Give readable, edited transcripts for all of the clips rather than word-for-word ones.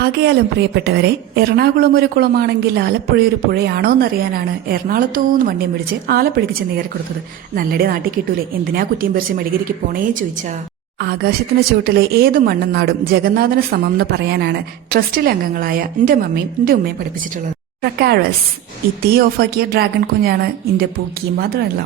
ആകയാലും പ്രിയപ്പെട്ടവരെ, എറണാകുളം ഒരു കുളമാണെങ്കിൽ ആലപ്പുഴ ഒരു പുഴയാണോ എന്നറിയാനാണ് എറണാകുളത്തൂന്ന് വണ്ടിയും പിടിച്ച് ആലപ്പുഴയ്ക്ക് ചെന്ന് കയറി കൊടുത്തത്. നല്ലടി നാട്ടിൽ കിട്ടൂലേ, എന്തിനാ കുറ്റിയും പറിച്ച് മെഡിഗിരിക്ക് പോണേ ചോദിച്ചാ. ആകാശത്തിന് ചുവട്ടിലെ ഏത് മണ്ണും നാടും ജഗന്നാഥന് സമം എന്ന് പറയാനാണ് ട്രസ്റ്റിലെ അംഗങ്ങളായ എന്റെ മമ്മിയും എന്റെ ഉമ്മയും പഠിപ്പിച്ചിട്ടുള്ളത്. ട്രക്കാരസ്, ഈ തീ ഓഫാക്കിയ ഡ്രാഗൺ കുഞ്ഞാണ് എന്റെ പൂക്കി. മാത്രമല്ല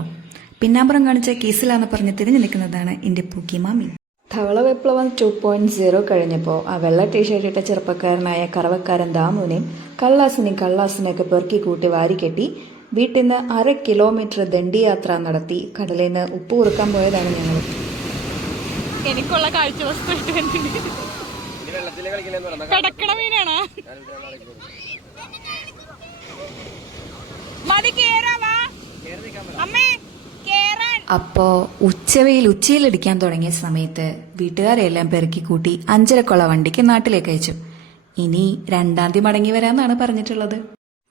പിന്നാമ്പുറം കാണിച്ച കേസിലാന്ന് പറഞ്ഞ് തിരിഞ്ഞു നിൽക്കുന്നതാണ് എന്റെ പൂക്കി മാമി. ധവള വിപ്ലവം 2.0 കഴിഞ്ഞപ്പോൾ ആ വെള്ള ടീഷർട്ട് ഇട്ട ചെറുപ്പക്കാരനായ കറവക്കാരൻ ദാമുവിനെയും കള്ളാസിനെയൊക്കെ പെറുക്കി കൂട്ടി വാരിക്കെട്ടി വീട്ടിൽ നിന്ന് 1/2 കിലോമീറ്റർ ദണ്ഡിയാത്ര നടത്തി കടലിൽ നിന്ന് ഉപ്പ് കുറുക്കാൻ പോയതാണ് ഞങ്ങൾ. എനിക്കുള്ള കാഴ്ച വസ്തു കടക്കണ മീനാണോ? അപ്പോ ഉച്ചയിലടിക്കാൻ തുടങ്ങിയ സമയത്ത് വീട്ടുകാരെല്ലാം പെറുക്കി കൂട്ടി 5:30 വണ്ടിക്ക് നാട്ടിലേക്ക് അയച്ചു. ഇനി 2-ാം തീയതി മടങ്ങി വരാന്നാണ് പറഞ്ഞിട്ടുള്ളത്.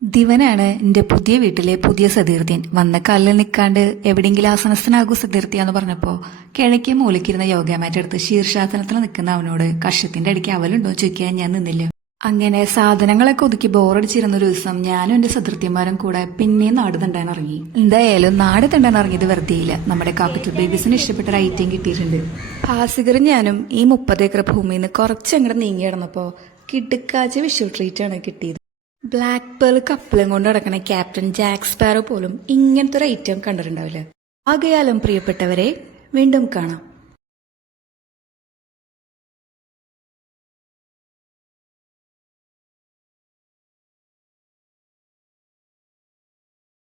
ദിവനാണ് എന്റെ പുതിയ വീട്ടിലെ പുതിയ സതീർത്ഥ്യൻ. വന്ന കാലിൽ നിൽക്കാണ്ട് എവിടെയെങ്കിലും ആസനസ്ഥനാകൂ സതീർത്ഥ്യാന്ന് പറഞ്ഞപ്പോ കിഴക്കേ മൂലക്കിരുന്ന യോഗ മാറ്റ് എടുത്ത് ശീർഷാസനത്തിൽ നിൽക്കുന്ന അവനോട് കഷത്തിന്റെ അടിക്ക് അവലുണ്ടോ ചോദിക്കാൻ ഞാൻ നിന്നില്ല. അങ്ങനെ സാധനങ്ങളൊക്കെ ഒതുക്കി ബോറടിച്ചിരുന്ന ഒരു ദിവസം ഞാനും എന്റെ സതീർത്ഥ്യന്മാരും കൂടെ പിന്നെയും നാട് തണ്ടാൻ ഇറങ്ങി. എന്തായാലും നാട് തണ്ടാൻ ഇറങ്ങിയത് വെറുതെയില്ല. നമ്മുടെ കാപ്പിറ്റൽ ബേബീസിന് ഇഷ്ടപ്പെട്ട ഒരു ഐറ്റം കിട്ടിയിട്ടുണ്ട്. ഭാസികറും ഞാനും ഈ 30 ഏക്കർ ഭൂമിയിൽ നിന്ന് കുറച്ചങ്ങോട്ട് നീങ്ങി കിടന്നപ്പോ കിടുക്കാച്ച വിഷ്വൽ ട്രീറ്റ് ആണ് കിട്ടിയത്. ബ്ലാക്ക് പേൾ കപ്പലും കൊണ്ട് നടക്കണ ക്യാപ്റ്റൻ ജാക്ക് സ്പാരോ പോലും ഇങ്ങനത്തെ ഒരു ഐറ്റം കണ്ടിട്ടുണ്ടാവില്ല. ആകയാലും പ്രിയപ്പെട്ടവരെ, വീണ്ടും കാണാം.